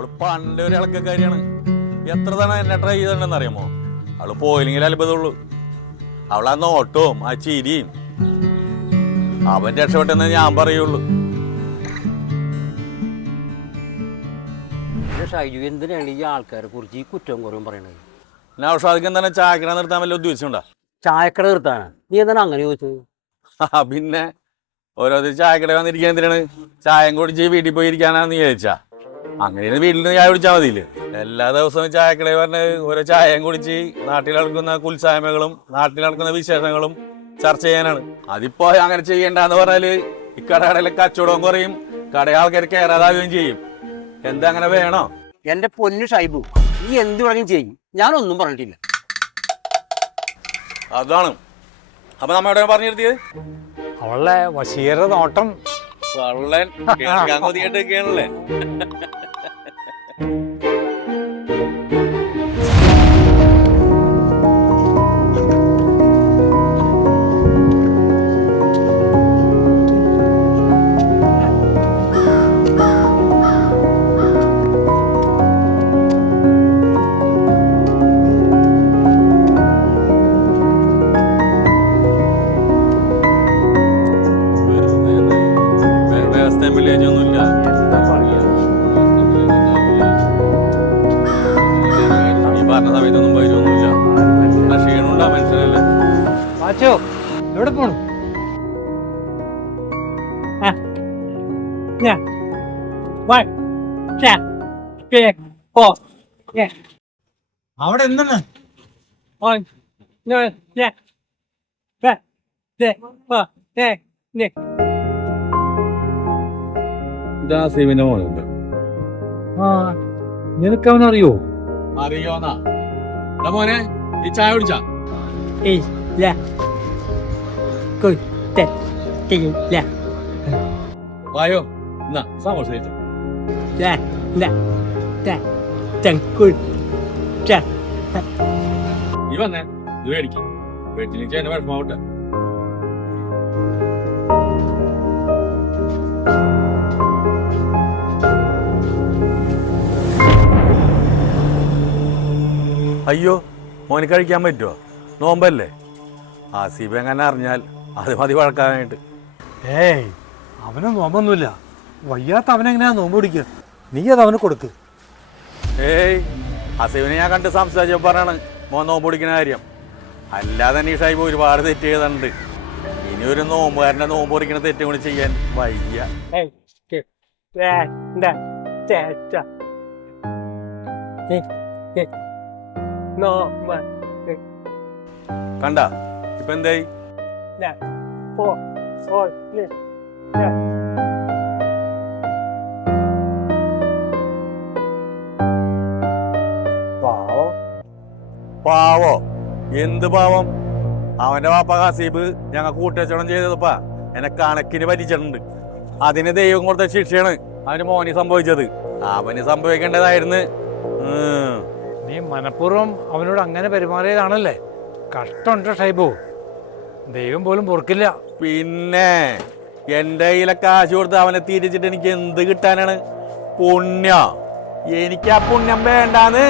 അവള് പണ്ട് ഒരു ഇളക്കക്കാരിയാണ്. എത്ര തവണ എന്നെ ട്രൈ ചെയ്തിട്ടുണ്ടെന്ന് അറിയാമോ? അവള് പോയില്ലെങ്കിൽ അത്ഭുതമുള്ളൂ. അവളാ നോട്ടവും ആ ചിരിയും. അവൻ രക്ഷപ്പെട്ടെന്നേ ഞാൻ പറയുള്ളൂ. ഷൈജു എന്തിനാണ് ഈ ആൾക്കാരെ കുറിച്ച് ഈ കുറ്റവും കുറവും പറയണത്? നൗഷാദിക്ക് എന്താണ് ചായക്കട നിർത്താൻ വല്ല ഉദ്ദേശമുണ്ടാ? ചായക്കട നിർത്താനാ? നീ എന്താണ് അങ്ങനെ ചോദിച്ചത്? പിന്നെ ഓരോരുത്തർ ചായക്കട വന്നിരിക്കാൻ എന്തിനാണ്? ചായം കുടിച്ച് വീട്ടിൽ പോയി ഇരിക്കാനാന്ന് വിചാരിച്ചാ? അങ്ങനെ വീട്ടിൽ നിന്ന് ചായ കുടിച്ചാൽ മതിയില്ലേ? എല്ലാ ദിവസവും ചായക്കട പറഞ്ഞ് ഓരോ ചായം കുടിച്ച് നാട്ടിൽ നടക്കുന്ന ഉത്സാഹങ്ങളും നാട്ടിൽ നടക്കുന്ന വിശേഷങ്ങളും ചർച്ച ചെയ്യാനാണ്. അതിപ്പോ അങ്ങനെ ചെയ്യണ്ടെന്ന് പറഞ്ഞാല് ഈ കടകളിലെ കച്ചവടവും കുറയും, കട ആൾക്കാർ കയറാതാവുകയും ചെയ്യും. എന്താ അങ്ങനെ വേണോ? എന്റെ പൊന്നു ഷൈബു, നീ എന്ത് വേണമെങ്കിലും ചെയ്യും, ഞാനൊന്നും പറഞ്ഞിട്ടില്ല. അതാണ്. അപ്പൊ നമ്മ എവിടെ പറഞ്ഞു നിർത്തിയത്? അവളുടെ വശീകര നോട്ടം. വള്ളൻ കേൾക്കാൻ കൊതിയായിട്ടൊക്കെയാണല്ലേ? എവിടെ പോണു? അവിടെ എന്താണ്? നിനക്ക് അവനറിയോ? അറിയോന്നാ മോനെ, ഈ ചായ കുടിച്ചാ? വായോ, എന്നാ സമോസ കഴിച്ചോ. ഈ വന്നേ, ഇത് മേടിക്കും. മേടിച്ചില്ലെങ്കിൽ എന്നെ വിഷമാവട്ടെ. അയ്യോ, മോന് കഴിക്കാൻ പറ്റുമോ? നോമ്പല്ലേ? ആസിബ് എങ്ങനെ അറിഞ്ഞാൽ അത് മതി വഴക്കാനായിട്ട്. ഏയ്, അവന് നോമ്പൊന്നുമില്ല. വയ്യാത്ത അവനെങ്ങനെയാ നോമ്പ് പിടിക്കുക? നീ അത് അവന് കൊടുക്ക്. ഏയ്, ആസിബിനെ ഞാൻ കണ്ട് സംസാരിച്ചപ്പോൾ പറയാണ് മോൻ നോമ്പ് പിടിക്കുന്ന കാര്യം. അല്ലാതെ തന്നെ ഈ ഷൈബ് ഒരുപാട് തെറ്റ് ചെയ്തിട്ടുണ്ട്. ഇനി ഒരു നോമ്പുകാരൻ്റെ നോമ്പ് പിടിക്കുന്ന തെറ്റും കൂടി ചെയ്യാൻ വയ്യ. കണ്ട ഇപ്പൊ എന്തായി? പാവോ? എന്ത് പാവം? അവന്റെ വാപ്പ ഹസീബ് ഞങ്ങൾ കൂട്ടുകച്ചവടം ചെയ്തപ്പാ എന്നെ കണക്കിന് പറ്റിച്ചിട്ടുണ്ട്. അതിന് ദൈവം കൊടുത്ത ശിക്ഷയാണ് അവന് മോനി സംഭവിച്ചത്. അവന് സംഭവിക്കേണ്ടതായിരുന്നു. നീ മനഃപൂർവ്വം അവനോട് അങ്ങനെ പെരുമാറിയതാണല്ലേ? കഷ്ടമുണ്ട് ഷൈബു, ദൈവം പോലും പൊറുക്കില്ല. പിന്നെ എന്റെ കയ്യിലെ കാശ് കൊടുത്ത് അവനെ തിരിച്ചിട്ട് എനിക്ക് എന്ത് കിട്ടാനാണ്? പുണ്യം. എനിക്ക് ആ പുണ്യം വേണ്ടാന്ന്